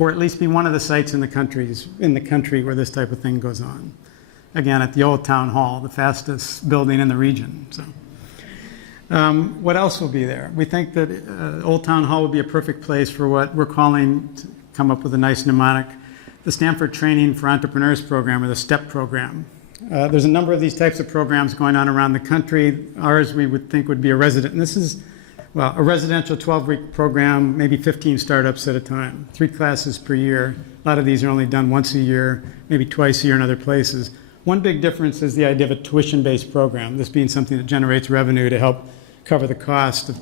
or at least be one of the sites in the country where this type of thing goes on. Again, at the old town hall, the fastest building in the region. So, what else will be there? We think that Old Town Hall would be a perfect place for what we're calling, to come up with a nice mnemonic, the Stamford Training for Entrepreneurs program, or the STEP program. There's a number of these types of programs going on around the country. Ours, we would think, would be a resident, and this is, well, a residential 12-week program, maybe 15 startups at a time, 3 classes per year. A lot of these are only done once a year, maybe twice a year in other places. One big difference is the idea of a tuition-based program, this being something that generates revenue to help cover the cost of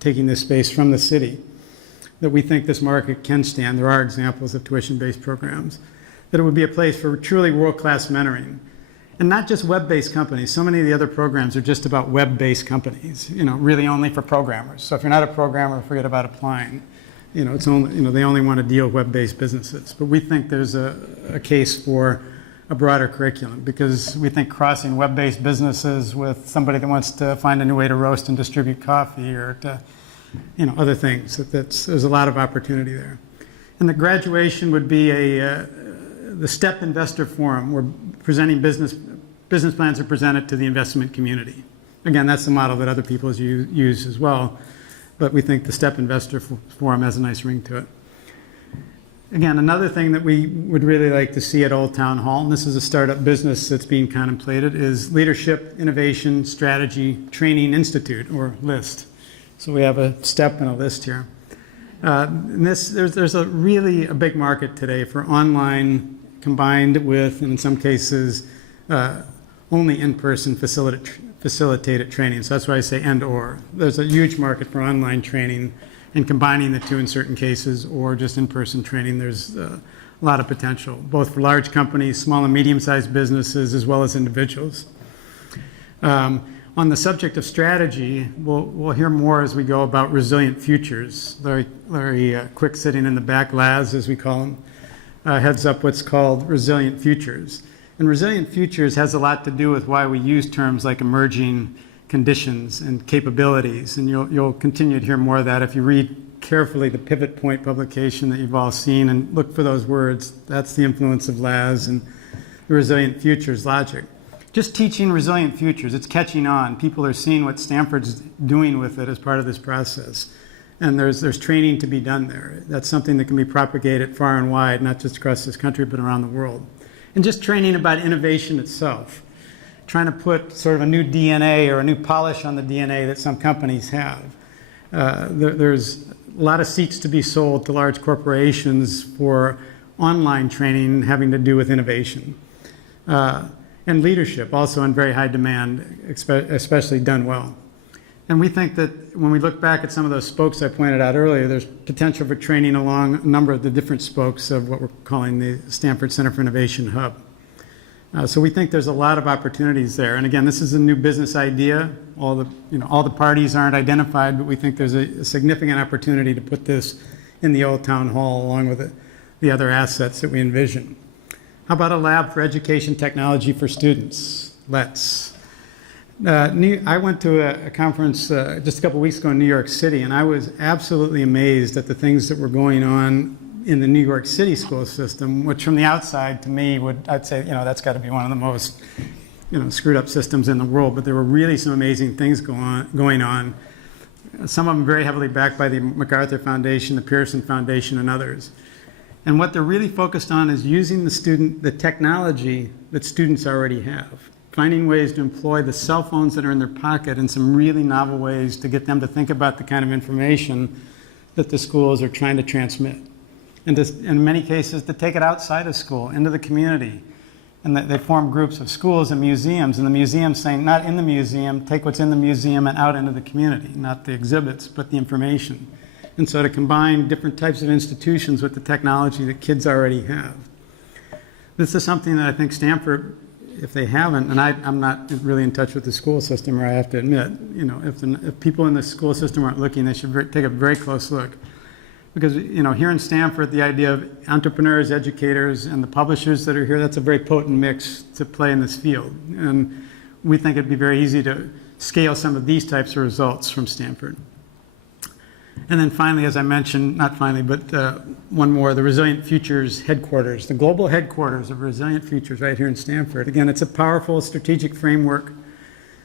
taking this space from the city, that we think this market can stand. There are examples of tuition-based programs, that it would be a place for truly world-class mentoring. And not just web-based companies. So many of the other programs are just about web-based companies, really only for programmers. So if you're not a programmer, forget about applying. It's only, they only want to deal with web-based businesses. But we think there's a case for a broader curriculum, because we think crossing web-based businesses with somebody that wants to find a new way to roast and distribute coffee, or to, other things, there's a lot of opportunity there. And the graduation would be the STEP Investor Forum, where presenting business plans are presented to the investment community. Again, that's the model that other people use as well, but we think the STEP Investor Forum has a nice ring to it. Again, another thing that we would really like to see at Old Town Hall, and this is a startup business that's being contemplated, is Leadership, Innovation, Strategy, Training Institute, or LIST. So we have a STEP and a LIST here. There's really a big market today for online combined with, and in some cases, only in-person facilitated training. So that's why I say and/or. There's a huge market for online training, and combining the two in certain cases, or just in-person training. There's a lot of potential, both for large companies, small and medium-sized businesses, as well as individuals. On the subject of strategy, we'll hear more as we go about resilient futures. Larry Quick, sitting in the back, Laz, as we call him, heads up what's called resilient futures. And resilient futures has a lot to do with why we use terms like emerging conditions and capabilities. And you'll continue to hear more of that if you read carefully the Pivot Point publication that you've all seen and look for those words. That's the influence of Laz and the resilient futures logic. Just teaching resilient futures, it's catching on. People are seeing what Stanford's doing with it as part of this process. And there's training to be done there. That's something that can be propagated far and wide, not just across this country, but around the world. And just training about innovation itself, trying to put sort of a new DNA or a new polish on the DNA that some companies have. There's a lot of seats to be sold to large corporations for online training having to do with innovation. And leadership, also in very high demand, especially done well. And we think that when we look back at some of those spokes I pointed out earlier, there's potential for training along a number of the different spokes of what we're calling the Stanford Center for Innovation Hub. So we think there's a lot of opportunities there. And again, this is a new business idea. All the parties aren't identified, but we think there's a significant opportunity to put this in the Old Town Hall along with the other assets that we envision. How about a lab for education technology for students? Let's. I went to a conference just a couple weeks ago in New York City, and I was absolutely amazed at the things that were going on in the New York City school system, which from the outside to me I'd say, that's got to be one of the most, screwed up systems in the world. But there were really some amazing things going on. Some of them very heavily backed by the MacArthur Foundation, the Pearson Foundation, and others. And what they're really focused on is using the technology that students already have, finding ways to employ the cell phones that are in their pocket in some really novel ways to get them to think about the kind of information that the schools are trying to transmit. And in many cases, to take it outside of school, into the community. And they form groups of schools and museums, and the museum's saying, not in the museum, take what's in the museum and out into the community, not the exhibits, but the information. And so to combine different types of institutions with the technology that kids already have. This is something that I think Stanford, if they haven't, and I'm not really in touch with the school system, or I have to admit, if people in the school system aren't looking, they should take a very close look. Because, here in Stanford, the idea of entrepreneurs, educators, and the publishers that are here, that's a very potent mix to play in this field. And we think it'd be very easy to scale some of these types of results from Stanford. And then finally, as I mentioned, not finally, but one more, the Resilient Futures headquarters, the global headquarters of Resilient Futures right here in Stamford. Again, it's a powerful strategic framework.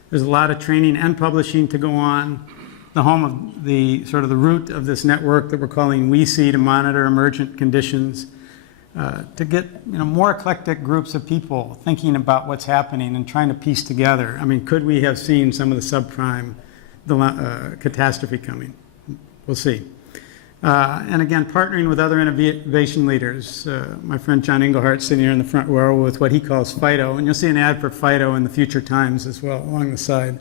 There's a lot of training and publishing to go on. The home of the sort of the root of this network that we're calling WEC to monitor emergent conditions, to get more eclectic groups of people thinking about what's happening and trying to piece together. I mean, could we have seen some of the subprime catastrophe coming? We'll see. And again, partnering with other innovation leaders. My friend John Engelhardt sitting here in the front row with what he calls FIDO, and you'll see an ad for FIDO in the Future Times as well along the side.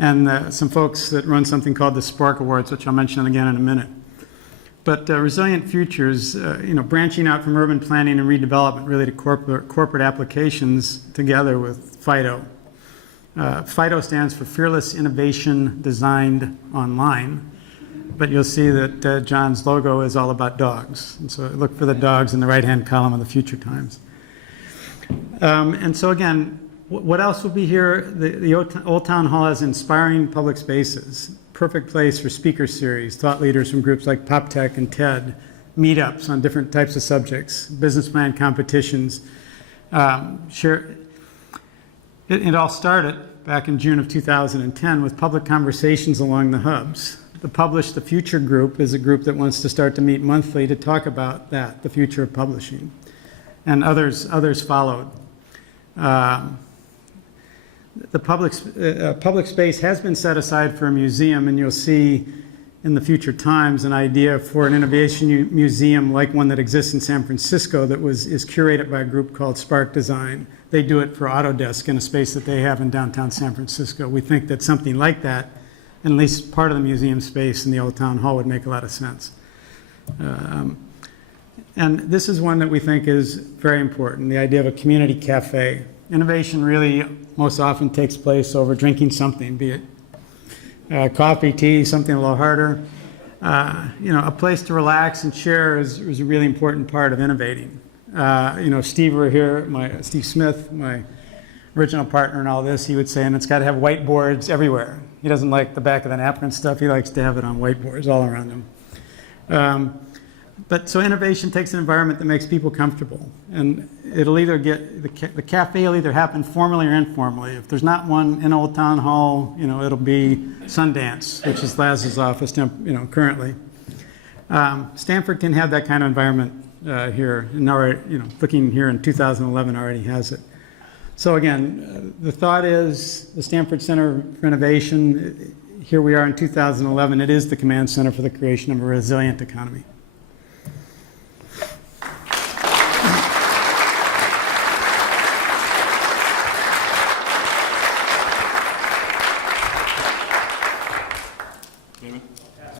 And some folks that run something called the Spark Awards, which I'll mention again in a minute. But Resilient Futures, branching out from urban planning and redevelopment really to corporate applications together with FIDO. FIDO stands for Fearless Innovation Designed Online. But you'll see that John's logo is all about dogs. And so look for the dogs in the right-hand column of the Future Times. And so again, what else will be here? The Old Town Hall has inspiring public spaces. Perfect place for speaker series, thought leaders from groups like PopTech and TED, meetups on different types of subjects, business plan competitions. It all started back in June of 2010 with public conversations along the hubs. The Future group is a group that wants to start to meet monthly to talk about that, the future of publishing. And others followed. The public space has been set aside for a museum, and you'll see in the Future Times an idea for an innovation museum like one that exists in San Francisco that is curated by a group called Spark Design. They do it for Autodesk in a space that they have in downtown San Francisco. We think that something like that, and at least part of the museum space in the Old Town Hall, would make a lot of sense. And this is one that we think is very important, the idea of a community cafe. Innovation really most often takes place over drinking something, be it coffee, tea, something a little harder. A place to relax and share is a really important part of innovating. Steve were here, Steve Smith, my original partner in all this, he would say, and it's got to have whiteboards everywhere. He doesn't like the back of the napkin stuff. He likes to have it on whiteboards all around him. But so innovation takes an environment that makes people comfortable. And it'll either the cafe will either happen formally or informally. If there's not one in Old Town Hall, it'll be Sundance, which is Laz's office, currently. Stanford can have that kind of environment here. And already, looking here in 2011 already has it. So again, the thought is the Stanford Center for Innovation, here we are in 2011, it is the command center for the creation of a resilient economy.